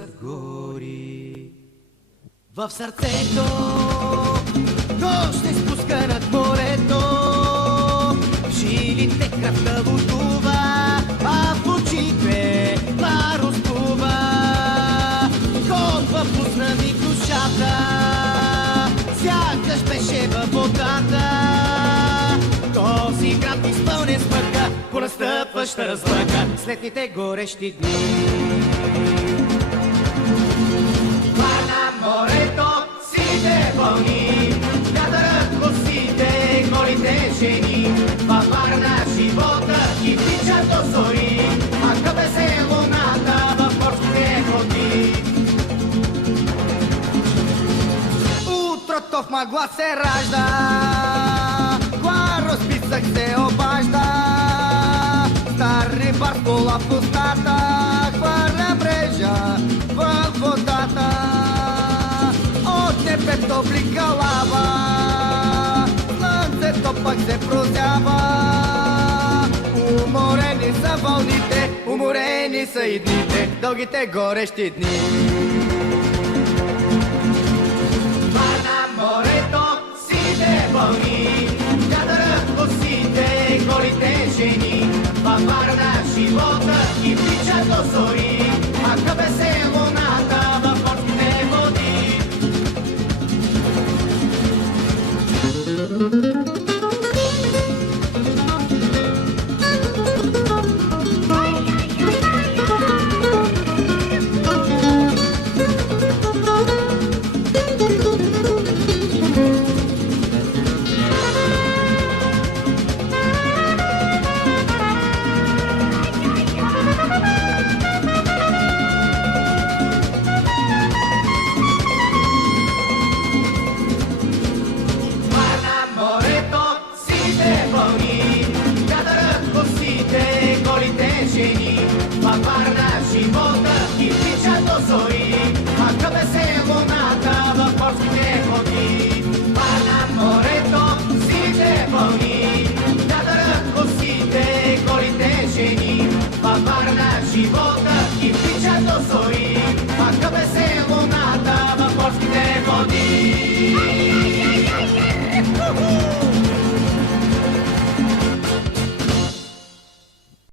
зад гори. В сърцето дощ се спуска над морето, в жилите кръвта бутува, а в очите пар разплува. Колва пусна ми душата, сякаш беше във водата. Този град изпълнен с мъка, по настъпваща разлъка с летните горещи дни. Варна морето, сините вълни, вятърът косите, голите жени. Във Варна живота и тича до зори, а къпе се луната в морските води. Утрото в мъгла се ражда, разписах се обажда. Стар рибар с кола в устата, хвърля мрежа във водата. От небето блика лава, слънцето пък се прозява. Уморени са вълните, уморени са и дните, дългите горещи дни. Варна морето, сините вълни, вятърът косите, голите жени. Във Варна живота и тича до зори, а къпе се луната в морските води. Във Варна живота и тича до зори, а къпе се луната в морските води. Варна морето, сините вълни, вятърът косите, голите жени. Във Варна живота и тича до зори, а къпе се луната в морските води.